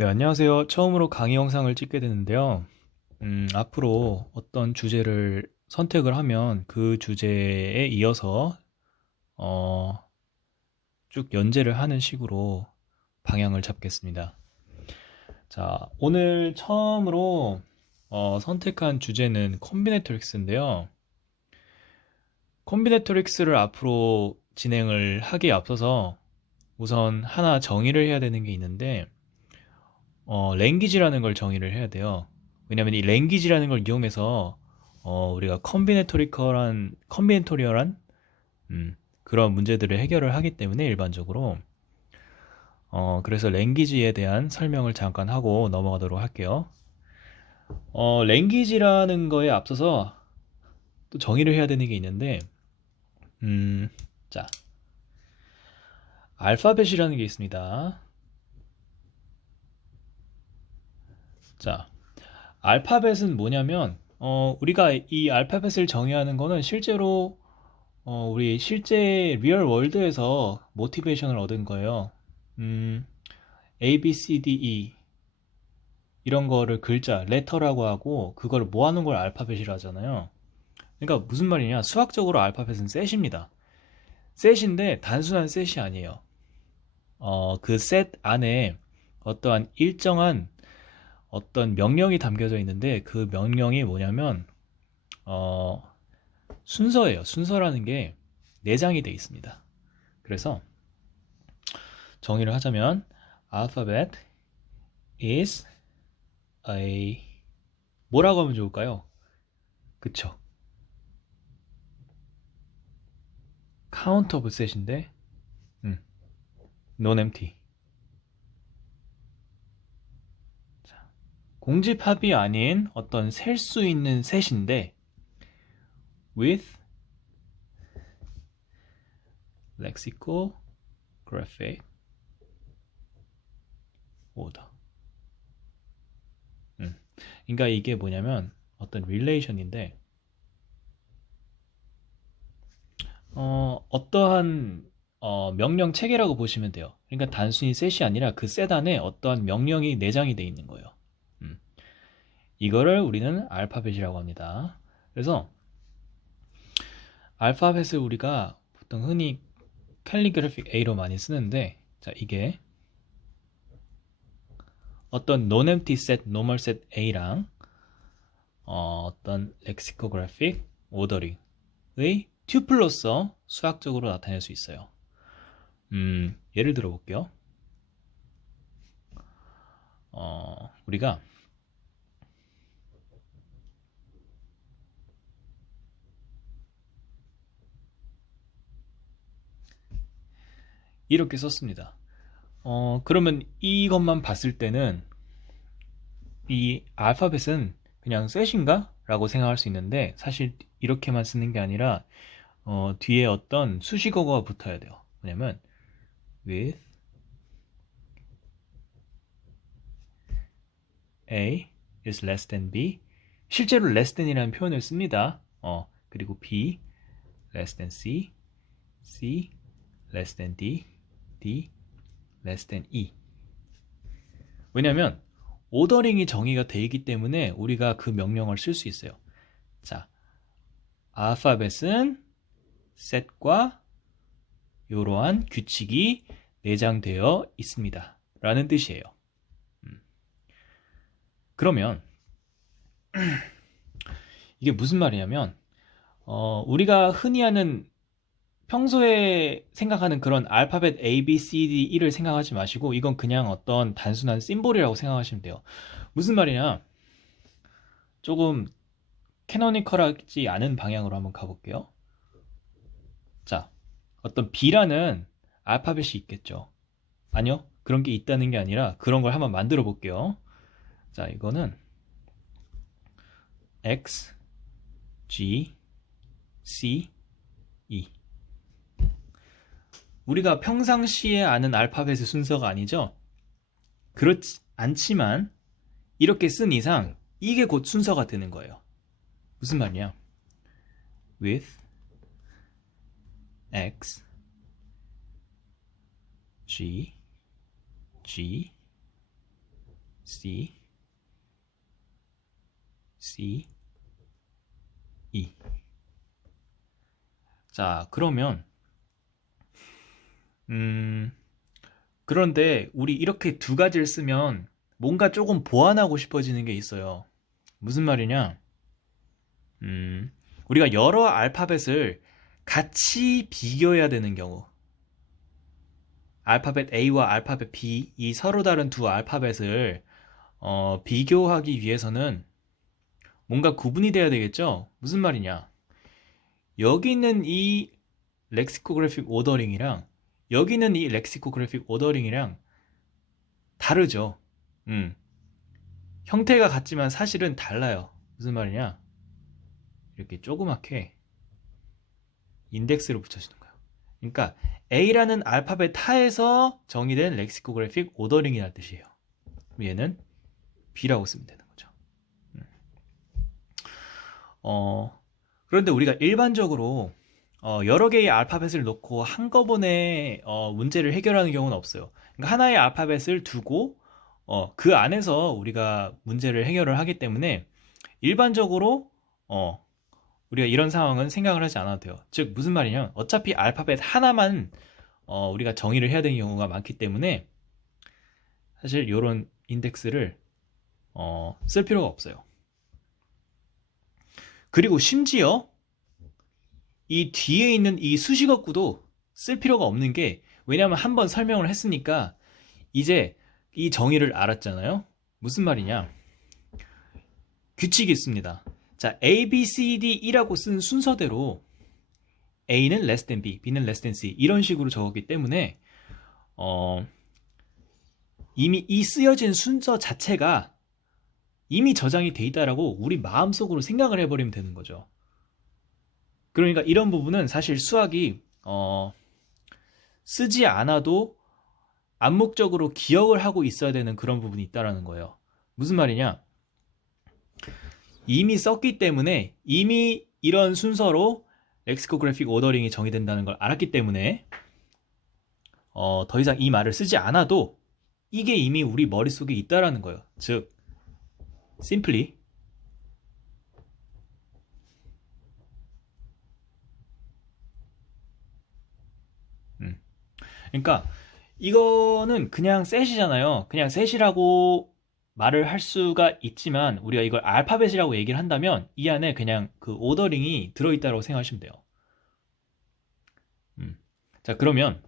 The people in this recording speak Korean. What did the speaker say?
네, 안녕하세요. 처음으로 강의 영상을 찍게 되는데요. 앞으로 어떤 주제를 선택을 하면 그 주제에 이어서 어, 쭉 연재를 하는 식으로 방향을 잡겠습니다. 자, 오늘 처음으로 선택한 주제는 콤비네토릭스인데요. 콤비네토릭스를 앞으로 진행을 하기에 앞서서 우선 하나 정의를 해야 되는 게 있는데 랭귀지라는 걸 정의를 해야 돼요. 왜냐면 이 랭귀지라는 걸 이용해서 우리가 컨비네토리얼한 그런 문제들을 해결을 하기 때문에 일반적으로 그래서 랭귀지에 대한 설명을 잠깐 하고 넘어가도록 할게요. 랭귀지라는 거에 앞서서 또 정의를 해야 되는 게 있는데 자, 알파벳이라는 게 있습니다. 자, 알파벳은 뭐냐면 우리가 이 알파벳을 정의하는 거는 실제로 우리 실제 리얼 월드에서 모티베이션을 얻은 거예요. 음, A, B, C, D, E 이런 거를 글자, 레터라고 하고 그걸 모아놓은 걸 알파벳이라 하잖아요. 그러니까 무슨 말이냐? 수학적으로 알파벳은 셋입니다. 셋인데 단순한 셋이 아니에요. 그 셋 안에 어떠한 일정한 어떤 명령이 담겨져 있는데 그 명령이 뭐냐면 어, 순서예요. 순서라는 게 내장이 돼 있습니다. 그래서 정의를 하자면 alphabet is a 뭐라고 하면 좋을까요? 그쵸? count of set인데 음, non-empty. 자, 공집합이 아닌 어떤 셀 수 있는 셋인데 with lexicographic order. 그러니까 이게 뭐냐면 어떤 릴레이션인데 어떠한 명령 체계라고 보시면 돼요. 그러니까 단순히 셋이 아니라 그 셋 안에 어떠한 명령이 내장이 돼 있는 거예요. 음, 이거를 우리는 알파벳이라고 합니다. 그래서 알파벳을 우리가 보통 흔히 캘리그래픽 A로 많이 쓰는데 자 이게 어떤 non-empty set, normal set A랑 어떤 lexicographic ordering의 튜플로서 수학적으로 나타낼 수 있어요. 예를 들어 볼게요. 우리가 이렇게 썼습니다. 그러면 이것만 봤을 때는 이 알파벳은 그냥 셋인가? 라고 생각할 수 있는데 사실 이렇게만 쓰는 게 아니라 뒤에 어떤 수식어가 붙어야 돼요. 왜냐면 with A is less than B 실제로 less than이라는 표현을 씁니다. 그리고 B less than C C less than D D less than E 왜냐면 오더링이 정의가 되어 있기 때문에 우리가 그 명령을 쓸 수 있어요. 자, 알파벳은 셋과 이러한 규칙이 내장되어 있습니다. 라는 뜻이에요. 그러면 이게 무슨 말이냐면 우리가 흔히 하는 평소에 생각하는 그런 알파벳 A, B, C, D, E를 생각하지 마시고 이건 그냥 어떤 단순한 심볼이라고 생각하시면 돼요. 무슨 말이냐? 조금 캐노니컬하지 않은 방향으로 한번 가볼게요. 자, 어떤 B라는 알파벳이 있겠죠. 아니요. 그런 게 있다는 게 아니라 그런 걸 한번 만들어 볼게요. 자, 이거는 X, G, C, E. 우리가 평상시에 아는 알파벳의 순서가 아니죠? 그렇지 않지만 이렇게 쓴 이상 이게 곧 순서가 되는 거예요. 무슨 말이냐? with X, G, G, C, C, E. 자, 그러면 그런데 우리 이렇게 두 가지를 쓰면 뭔가 조금 보완하고 싶어지는 게 있어요. 무슨 말이냐? 우리가 여러 알파벳을 같이 비교해야 되는 경우, 알파벳 A와 알파벳 B, 이 서로 다른 두 알파벳을 비교하기 위해서는 뭔가 구분이 돼야 되겠죠? 무슨 말이냐? 여기 있는 이 렉시코그래픽 오더링이랑 여기 있는 이 렉시코그래픽 오더링이랑 다르죠. 형태가 같지만 사실은 달라요. 무슨 말이냐? 이렇게 조그맣게 인덱스를 붙여주는 거예요. 그러니까 A라는 알파벳 하에서 정의된 렉시코그래픽 오더링이라는 뜻이에요. 얘는 B라고 쓰면 되는 거죠. 그런데 우리가 일반적으로 여러 개의 알파벳을 놓고 한꺼번에 문제를 해결하는 경우는 없어요. 그러니까 하나의 알파벳을 두고 그 안에서 우리가 문제를 해결을 하기 때문에 일반적으로 우리가 이런 상황은 생각을 하지 않아도 돼요. 즉 무슨 말이냐면 어차피 알파벳 하나만 우리가 정의를 해야 되는 경우가 많기 때문에 사실 이런 인덱스를 쓸 필요가 없어요. 그리고 심지어 이 뒤에 있는 이 수식어구도 쓸 필요가 없는 게, 왜냐하면 한번 설명을 했으니까 이제 이 정의를 알았잖아요. 무슨 말이냐? 규칙이 있습니다. 자, A, B, C, D, E라고 쓴 순서대로 A는 less than B, B는 less than C 이런 식으로 적었기 때문에 이미 이 쓰여진 순서 자체가 이미 저장이 돼 있다라고 우리 마음속으로 생각을 해버리면 되는 거죠. 그러니까 이런 부분은 사실 수학이 쓰지 않아도 암묵적으로 기억을 하고 있어야 되는 그런 부분이 있다라는 거예요. 무슨 말이냐? 이미 썼기 때문에 이미 이런 순서로 렉시코그래픽 오더링이 정의된다는 걸 알았기 때문에 더 이상 이 말을 쓰지 않아도 이게 이미 우리 머릿속에 있다라는 거예요. 즉 simply 그러니까 이거는 그냥 셋이잖아요. 그냥 셋이라고 말을 할 수가 있지만 우리가 이걸 알파벳이라고 얘기를 한다면 이 안에 그냥 그 오더링이 들어있다고 생각하시면 돼요. 자, 그러면